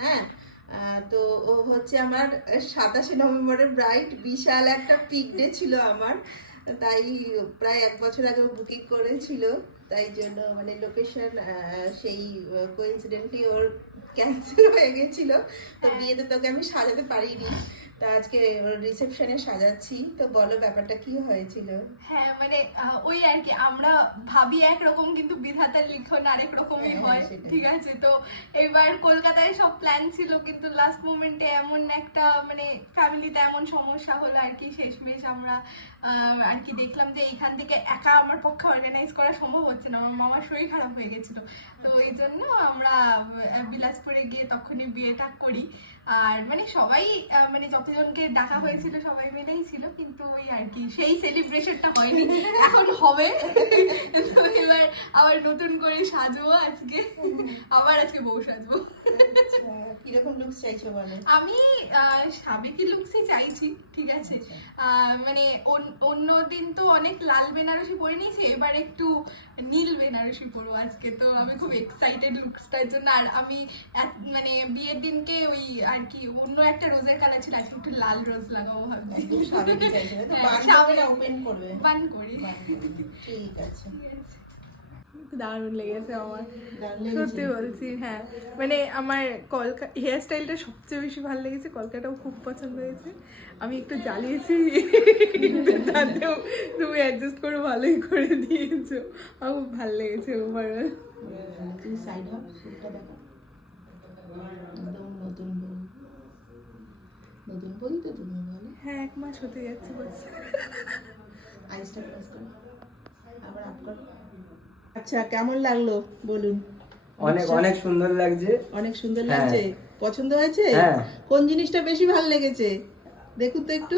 হ্যাঁ, তো ও হচ্ছে আমার 27 নভেম্বরের ব্রাইড। বিশাল একটা পিক ডে ছিল আমার, তাই প্রায় 1 বছর আগে বুকিং করেছিল। তাই জন্য মানে লোকেশন সেই কোইন্সিডেন্টলি ওর ক্যান্সেল হয়ে গেছিল। তো বিয়েতে তোকে আমি সাজাতে পারিনি, তা আজকে ওর রিসেপশনে সাজাচ্ছি। তো বলো ব্যাপারটা কি হয়েছিল? হ্যাঁ মানে ওই আর কি, আমরা ভাবি একরকম কিন্তু বিধাতার লিখন আরেক রকমই হয়, ঠিক আছে। তো এবার কলকাতায় সব প্ল্যান ছিল, কিন্তু লাস্ট মোমেন্টে এমন একটা মানে ফ্যামিলিতে এমন সমস্যা হলো আর কি, শেষমেশ আমরা আর কি দেখলাম যে এইখান থেকে একা আমার পক্ষে অর্গানাইজ করা সম্ভব হচ্ছে না, আমার মামার শরীর খারাপ হয়ে গেছিল। তো এই জন্য আমরা বিলাসপুরে গিয়ে তখনই বিয়েটা করি। আর মানে সবাই মানে যতজনকে ডাকা হয়েছিল সবাই মিলেই ছিল, কিন্তু ওই আর কি সেই সেলিব্রেশনটা হয়নি, এখন হবে। তো এবার আবার নতুন করে সাজবো আজকে, আবার আজকে বউ সাজবো। কিরকম লুকস চাইছো বলো? আমি সাবেকি লুকসই চাইছি, ঠিক আছে। মানে অন্য দিন তো অনেক লাল বেনারসি পরে নিয়েছি, এবার একটু নীল বেনারসি পরবো আজকে। তো আমি খুব এক্সাইটেড লুকসটার জন্য। আর আমি মানে বিয়ের দিনকে ওই আর কি অন্য একটা রোজের কালার ছিল, আজকে একটু লাল রোজ লাগাবো ভাবছি। সাবেকি চাইছো তো বান করবে না ওপেন করবে? বান করি। ঠিক আছে। দারুণ লেগেছে আমার, সত্যি বলছি। হ্যাঁ মানে আমার হেয়ার স্টাইলটা সবচেয়ে বেশি ভালো লেগেছে, কলকাতাও খুব পছন্দ হয়েছে। আমি একটু জ্বালিয়েছি কিন্তু তাতেও তুমি অ্যাডজাস্ট করে ভালোই করে দিয়েছো, আমার খুব ভালো লেগেছে ওভারঅল। তুমি সাইড হও, শুটটা দেখো। একদম নতুন বউ, নতুন বই তো তুমি বলো। হ্যাঁ 1 মাস হতে যাচ্ছে বাস। আইসটা ক্লোজ করো, আবার আপ করো। আচ্ছা কেমন লাগলো বলুন? অনেক অনেক সুন্দর লাগছে। অনেক সুন্দর হ্যাঁ। লাগছে, পছন্দ হয়েছে? হ্যাঁ। কোন জিনিসটা বেশি ভালো লেগেছে দেখুন তো একটু।